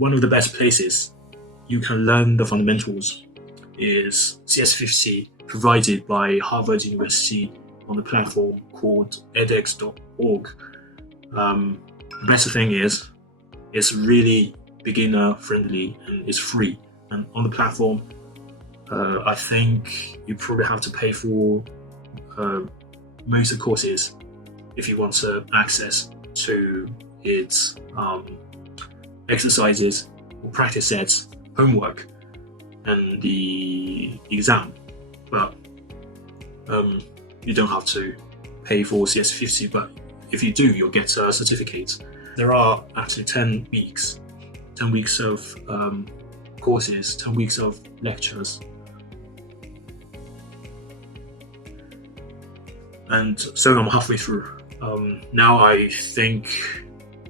one of the best places you can learn the fundamentals is CS50, provided by Harvard University on the platform called edX.org. The better thing is, it's really beginner friendly and it's free. And on the platform, I think you probably have to pay for most of the courses if you want to access to its exercises or practice sets, homework, and the exam. But you don't have to pay for CS50, but if you do, you'll get a certificate. There are actually 10 weeks of courses, 10 weeks of lectures. And so I'm halfway through. Now I think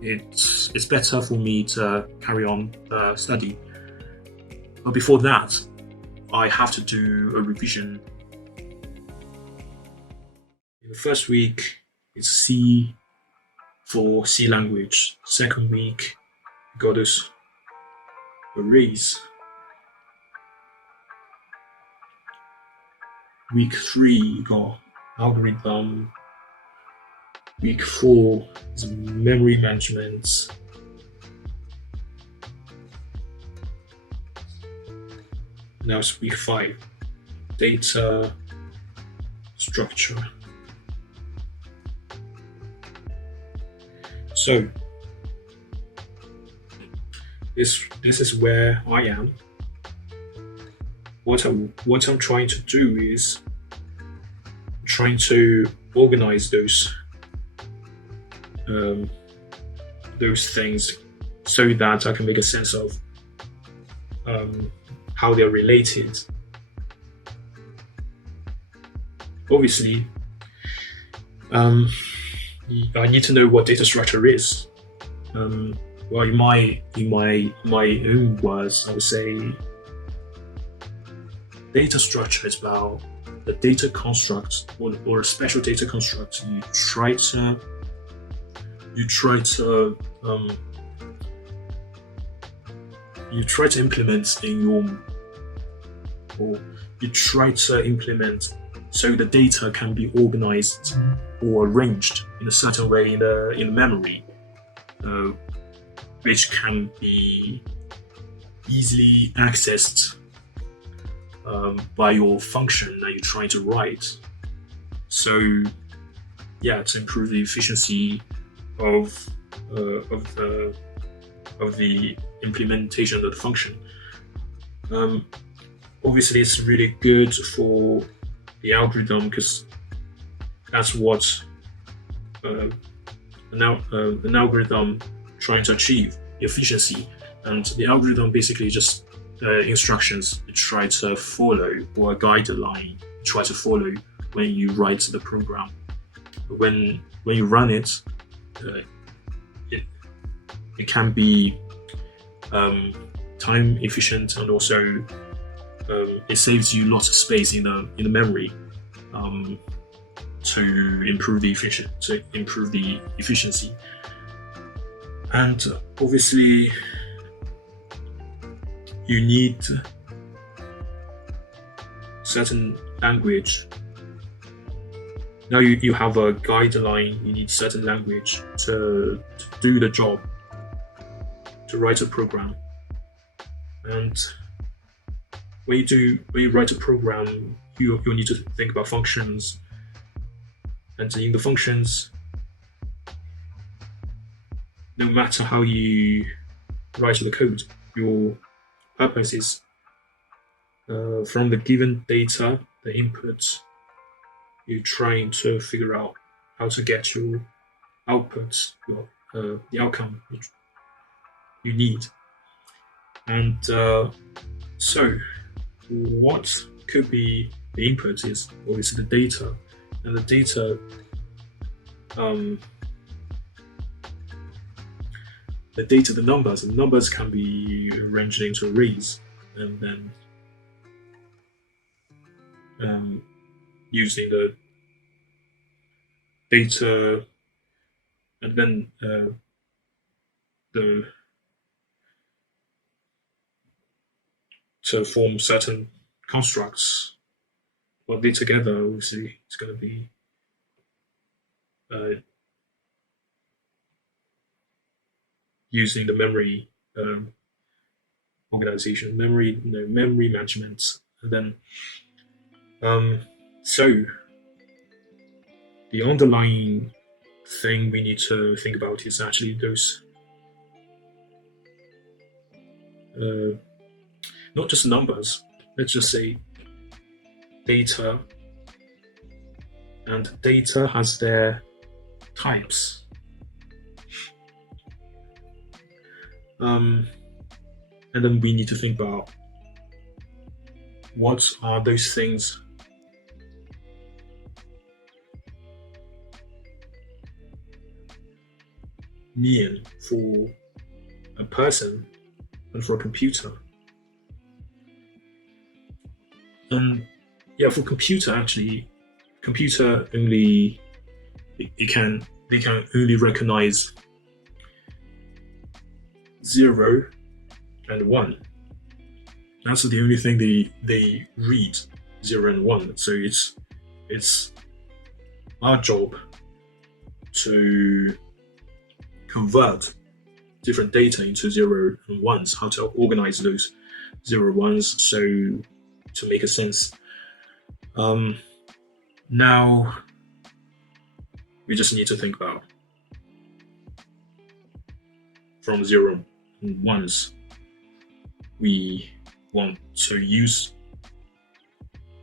it's better for me to carry on study. But before that, I have to do a revision. In the first week, it's C for C language. Second week, you got this arrays. Week 3, you got algorithm. Week 4 is memory management. Now it's week 5, data structure. So this is where I am. What I'm trying to do is trying to organize those things so that I can make a sense of how they're related. Obviously, I need to know what data structure is. Well, in my own words, I would say data structure is about the data construct or a special data construct you try to implement in your, or you try to implement so the data can be organized or arranged in a certain way in the memory, which can be easily accessed by your function that you're trying to write. So yeah, to improve the efficiency of the implementation of the function. Obviously, it's really good for the algorithm because that's what an algorithm trying to achieve, efficiency. And the algorithm basically just instructions you try to follow, or a guideline you try to follow when you write the program. When you run it, it can be time efficient, and also it saves you lots of space in the memory to improve the efficiency. And obviously, you need certain language. Now you have a guideline, you need certain language to do the job, to write a program. And when you write a program, you need to think about functions. And in the functions, no matter how you write the code, your purpose is from the given data, the input, you're trying to figure out how to get your outputs, the outcome you need. And so what could be the input is obviously the data, and the data the numbers can be arranged into arrays, and then using the data, and then to form certain constructs. Well, they together, obviously, it's going to be using the memory organization, memory management, and then so the underlying thing we need to think about is actually those not just numbers. Let's just say data, and data has their types. And then we need to think about what are those things mean for a person and for a computer. Yeah, for computer only they can only recognize 0 and 1. That's the only thing they read, 0 and 1. So it's our job to convert different data into 0 and 1s, how to organize those 0 1s so to make a sense. Now we just need to think about from 0 and 1s. We want to use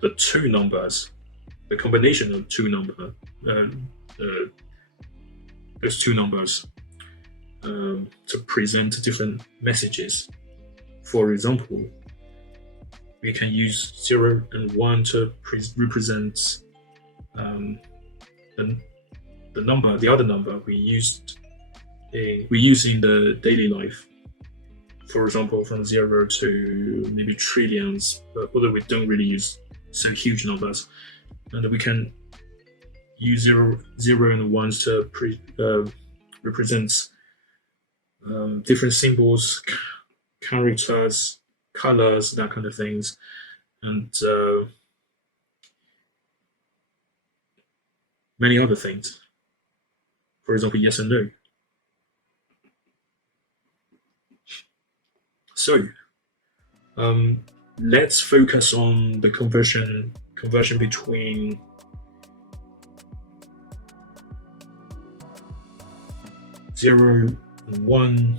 the two numbers, the combination of two numbers, those two numbers to present different messages. For example, we can use 0 and 1 to represent the other number we use in the daily life. For example, from 0 to maybe trillions, although we don't really use so huge numbers, and we can use 0 and 1s to represent different symbols, characters, colors, that kind of things, and many other things. For example, yes and no. So let's focus on the conversion between zero and 1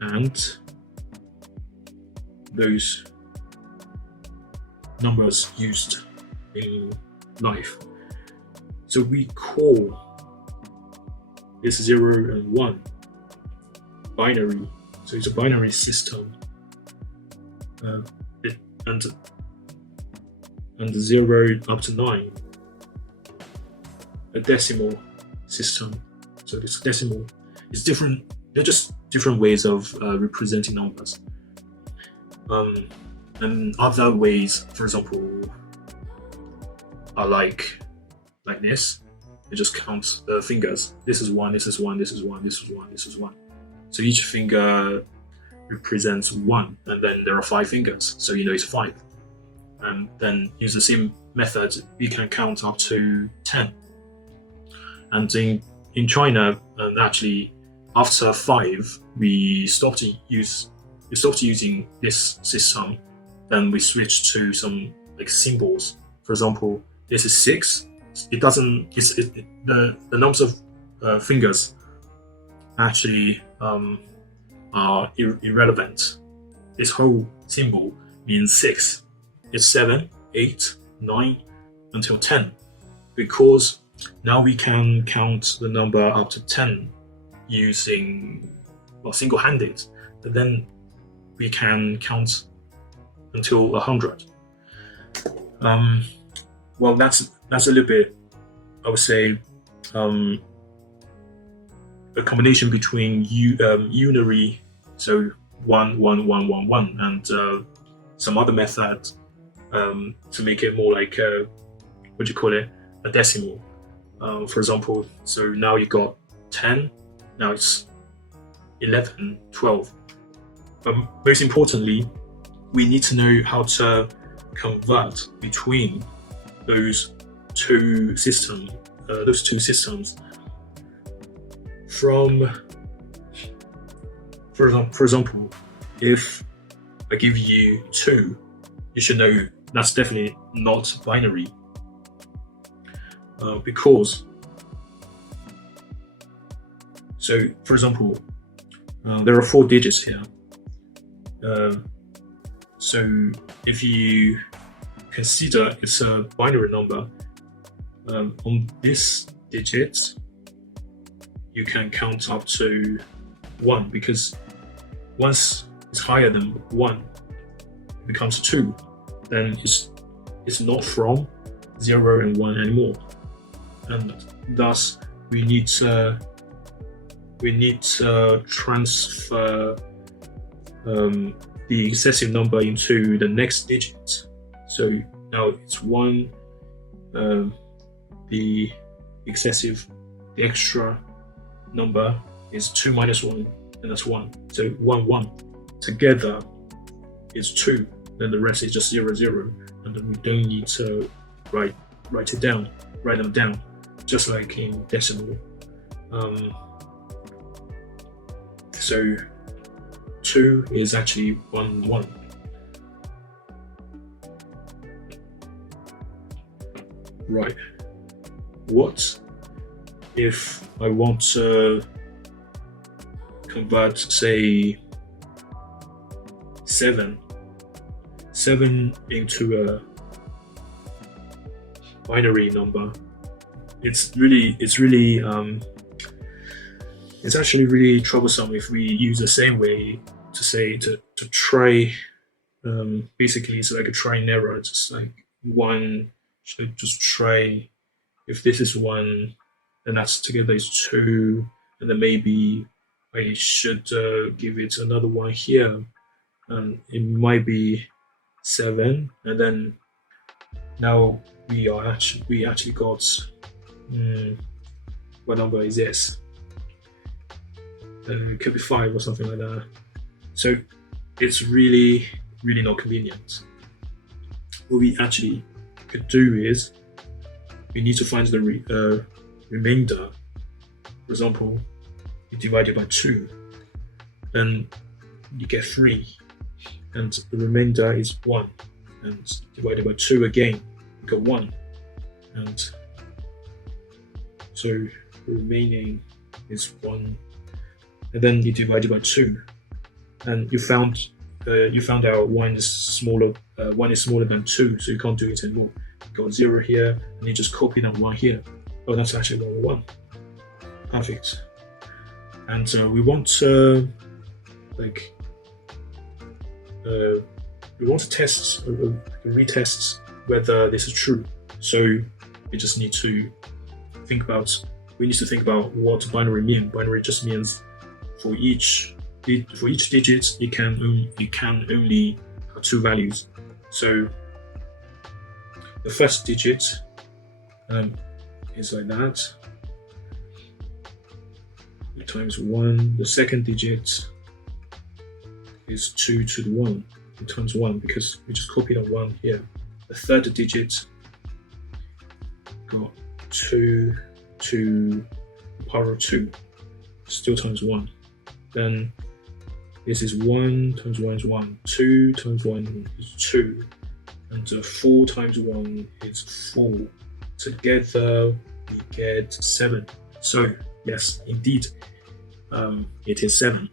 and those numbers used in life. So we call this 0 and 1 binary. So it's a binary system, and 0 up to 9, a decimal system. So it's decimal. It's different. They're just different ways of representing numbers. And other ways, for example, are like this. It just counts the fingers. This is 1. This is 1. This is 1. This is 1. This is 1. So each finger represents 1, and then there are 5 fingers, so you know it's 5. And then use the same method, you can count up to 10. And in China, and actually after 5, we stopped using this system. Then we switched to some like symbols. For example, this is 6. It doesn't. The numbers of fingers actually are irrelevant. This whole symbol means 6. It's 7, 8, 9 until 10, because now we can count the number up to 10 using single-handed. But then we can count until 100. Well, that's a little bit, I would say, a combination between unary, so 1, 1, 1, 1, 1, and some other method to make it more like a decimal. For example, so now you got 10, now it's 11, 12. But most importantly, we need to know how to convert between those two systems. From, for example, if I give you 2, you should know that's definitely not binary, because, so for example, there are 4 digits here. So if you consider it's a binary number, on this digit, you can count up to 1, because once it's higher than 1, it becomes 2. Then it's not from 0 and 1 anymore, and thus we need to transfer the excessive number into the next digit. So now it's 1. The extra number is 2 minus 1, and that's 1. So 1, 1 together is 2. Then the rest is just 0, 0, and then we don't need to write them down, just like in decimal. So 2 is actually 1, 1. Right. What if I want to convert, say, 7 into a binary number? It's actually really troublesome if we use the same way to try. Basically, it's like a try and error. Just like 1, should just try. If this is 1, then that's together is 2, and then maybe I should give it another 1 here, and it might be 7, and then now we actually got what number is this? It could be 5 or something like that. So it's really not convenient. What we actually could do is we need to find the remainder. For example, you divide it by 2, then you get 3, and the remainder is 1, and divided by 2 again, you got 1, and so the remaining is 1, and then you divide it by 2, and you found out 1 is smaller than 2, so you can't do it anymore. You got 0 here, and you just copy that 1 here. Oh, that's actually 1. Perfect. And we want to retest whether this is true. So we just need to think about what binary mean. Binary just means for each digit it can only have 2 values. So the first digit is like that, times 1. The second digit is 2 to the 1 times 1, because we just copied a 1 here. The third digit got 2 to the power of 2, still times 1. Then this is 1 times 1 is 1, 2 times 1 is 2, and 4 times 1 is 4. Together we get 7. So yes, indeed, it is 7.